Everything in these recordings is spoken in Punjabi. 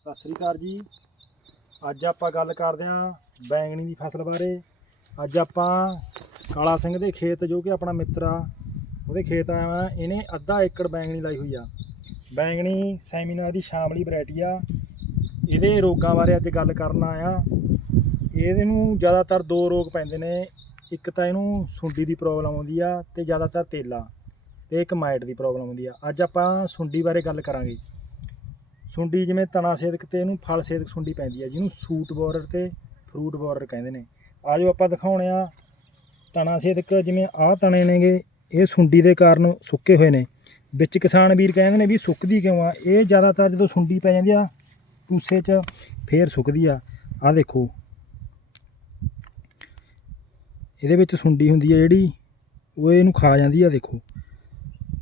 ਸਤਿ ਸ੍ਰੀ ਅਕਾਲ ਜੀ। ਅੱਜ ਆਪਾਂ ਗੱਲ ਕਰਦੇ ਹਾਂ ਬੈਂਗਣੀ ਦੀ ਫਸਲ ਬਾਰੇ। ਅੱਜ ਆਪਾਂ ਕਾਲਾ ਸਿੰਘ ਦੇ ਖੇਤ ਜੋ ਕਿ ਆਪਣਾ ਮਿੱਤਰ ਆ, ਉਹਦੇ ਖੇਤ ਆਇਆ ਵਾਂ। ਇਹਨੇ ਅੱਧਾ ਏਕੜ ਬੈਂਗਣੀ ਲਾਈ ਹੋਈ ਆ। ਬੈਂਗਣੀ ਸੈਮੀਨਾਰ ਦੀ ਸ਼ਾਮਲੀ ਵੈਰਾਈਟੀ ਆ। ਇਹਦੇ ਰੋਗਾਂ ਬਾਰੇ ਅੱਜ ਗੱਲ ਕਰਨ ਆਇਆ ਇਹਦੇ ਨੂੰ ਜ਼ਿਆਦਾਤਰ ਦੋ ਰੋਗ ਪੈਂਦੇ ਨੇ। ਇੱਕ ਤਾਂ ਇਹਨੂੰ ਸੁੰਡੀ ਦੀ ਪ੍ਰੋਬਲਮ ਆਉਂਦੀ ਆ ਤੇ ਜ਼ਿਆਦਾਤਰ ਤੇਲਾ। ਤੇ ਇੱਕ ਮਾਈਟ ਦੀ ਪ੍ਰੋਬਲਮ ਆਉਂਦੀ ਆ। ਅੱਜ ਆਪਾਂ ਸੁੰਡੀ ਬਾਰੇ ਗੱਲ ਕਰਾਂਗੇ। ਸੁੰਡੀ ਜਿਵੇਂ ਤਣਾ ਸੇਦਕ ਤੇ ਇਹਨੂੰ ਫਲ ਸੇਦਕ ਸੁੰਡੀ ਪੈਂਦੀ ਹੈ ਜਿਹਨੂੰ ਸੂਟ ਬੋਰਰ ਤੇ ਫਰੂਟ ਬੋਰਰ ਕਹਿੰਦੇ ਨੇ। ਆਜੋ ਆਪਾਂ ਦਿਖਾਉਣੇ ਆ, ਤਣਾ ਸੇਦਕ ਜਿਵੇਂ ਆਹ ਤਣੇ ਨੇਗੇ, ਇਹ ਸੁੰਡੀ ਦੇ ਕਾਰਨ ਸੁੱਕੇ ਹੋਏ ਨੇ। ਵਿੱਚ ਕਿਸਾਨ ਵੀਰ ਕਹਿੰਦੇ ਨੇ ਵੀ ਸੁੱਕਦੀ ਕਿਉਂ ਆ? ਇਹ ਜ਼ਿਆਦਾਤਰ ਜਦੋਂ ਸੁੰਡੀ ਪੈ ਜਾਂਦੀ ਆ ਟੂਸੇ 'ਚ ਫੇਰ ਸੁੱਕਦੀ ਆ। ਆਹ ਦੇਖੋ। ਇਹਦੇ ਵਿੱਚ ਸੁੰਡੀ ਹੁੰਦੀ ਆ ਜਿਹੜੀ, ਉਹ ਇਹਨੂੰ ਖਾ ਜਾਂਦੀ ਆ, ਦੇਖੋ।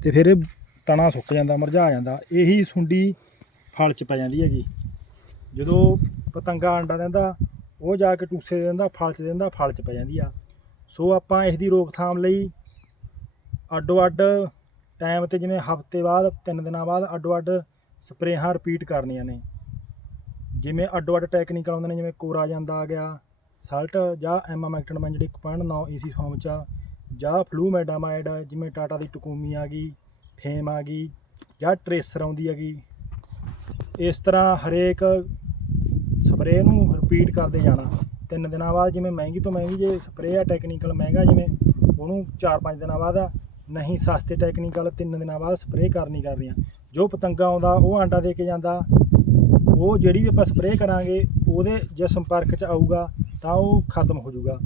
ਤੇ ਫਿਰ ਤਣਾ ਸੁੱਕ ਜਾਂਦਾ, ਮਰਝਾ ਜਾਂਦਾ। ਇਹੀ ਸੁੰਡੀ ਫਲ 'ਚ ਪੈ ਜਾਂਦੀ ਹੈਗੀ। ਜਦੋਂ ਪਤੰਗਾ ਆਂਡਾ ਦਿੰਦਾ ਉਹ ਜਾ ਕੇ ਟੂਸੇ ਦੇ ਦਿੰਦਾ ਫਲ 'ਚ ਦਿੰਦਾ ਫਲ 'ਚ ਪੈ ਜਾਂਦੀ ਆ। ਸੋ ਆਪਾਂ ਇਸ ਦੀ ਰੋਕਥਾਮ ਲਈ ਅੱਡੋ ਅੱਡ ਟਾਈਮ ਤੇ ਜਿਵੇਂ ਹਫ਼ਤੇ ਬਾਅਦ ਤਿੰਨ ਦਿਨਾਂ ਬਾਅਦ ਅੱਡੋ ਅੱਡ ਸਪਰੇਹਾਂ ਰਿਪੀਟ ਕਰਨੀਆਂ ਨੇ। ਜਿਵੇਂ ਅੱਡੋ ਅੱਡ ਟੈਕਨੀਕਲ ਆਉਂਦੇ ਨੇ ਜਿਵੇਂ ਕੋਰਾ ਜਾਂਦਾ ਆ ਗਿਆ ਸਾਲਟ ਜਾਂ ਐਮਾਮੈਕਟਨ ਜਿਹੜੀ 1.9 ਈਸੀ ਫਾਰਮ ਚ ਆ, ਜਾਂ ਫਲੂਮੈਡਾਮਾਈਡ ਜਿਵੇਂ ਟਾਟਾ ਦੀ ਟਕੂਮੀ ਆ ਗਈ ਫੇਮ ਆ ਗਈ ਜਾਂ ਟਰੇਸਰ ਆਉਂਦੀ ਹੈਗੀ। ਇਸ ਤਰ੍ਹਾਂ ਹਰੇਕ ਸਪਰੇਅ ਨੂੰ ਰਿਪੀਟ ਕਰਦੇ ਜਾਣਾ। ਤਿੰਨ ਦਿਨਾਂ ਬਾਅਦ ਜਿਵੇਂ ਮਹਿੰਗੀ ਤੋਂ ਮਹਿੰਗੀ ਜੇ ਸਪਰੇਅ ਆ ਟੈਕਨੀਕਲ ਮਹਿੰਗਾ ਜਿਵੇਂ ਉਹਨੂੰ 4-5 ਦਿਨਾਂ ਬਾਅਦ ਨਹੀਂ ਸਸਤੇ ਟੈਕਨੀਕਲ ਤਿੰਨ ਦਿਨਾਂ ਬਾਅਦ ਸਪਰੇਅ ਕਰਨੀ ਕਰਨੀ ਆ ਜੋ ਪਤੰਗਾ ਆਉਂਦਾ, ਉਹ ਆਂਡਾ ਦੇ ਕੇ ਜਾਂਦਾ। ਉਹ ਜਿਹੜੀ ਵੀ ਆਪਾਂ ਸਪਰੇਅ ਕਰਾਂਗੇ, ਉਹਦੇ ਜੇ ਸੰਪਰਕ 'ਚ ਆਊਗਾ, ਤਾਂ ਉਹ ਖਤਮ ਹੋ ਜਾਊਗਾ।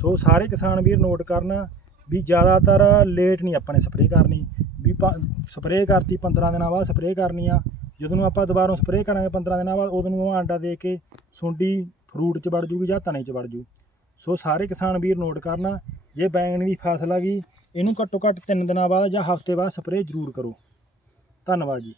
ਸੋ ਸਾਰੇ ਕਿਸਾਨ ਵੀਰ ਨੋਟ ਕਰਨ ਵੀ ਜ਼ਿਆਦਾਤਰ ਲੇਟ ਨਹੀਂ ਆਪਾਂ ਨੇ ਸਪਰੇਅ ਕਰਨੀ। ਵੀ ਸਪਰੇਅ ਕਰਤੀ 15 ਦਿਨਾਂ ਬਾਅਦ ਸਪਰੇਅ ਕਰਨੀ ਆ। ਜਦੋਂ ਨੂੰ ਆਪਾਂ ਦੁਬਾਰਾ ਸਪਰੇਅ ਕਰਾਂਗੇ 15 ਦਿਨਾਂ ਬਾਅਦ, ਉਦੋਂ ਨੂੰ ਉਹ ਆਂਡਾ ਦੇ ਕੇ ਸੁੰਡੀ ਫਰੂਟ 'ਚ ਵੜ ਜੂਗੀ ਜਾਂ ਤਣੇ 'ਚ ਵੜ ਜੂ। ਸੋ ਸਾਰੇ ਕਿਸਾਨ ਵੀਰ ਨੋਟ ਕਰਨਾ, ਜੇ ਬੈਂਗਣ ਦੀ ਫਸਲ ਆ ਗਈ, ਇਹਨੂੰ ਘੱਟੋ ਘੱਟ 3 ਦਿਨਾਂ ਬਾਅਦ ਜਾਂ ਹਫ਼ਤੇ ਬਾਅਦ ਸਪਰੇਅ ਜ਼ਰੂਰ ਕਰੋ। ਧੰਨਵਾਦ ਜੀ।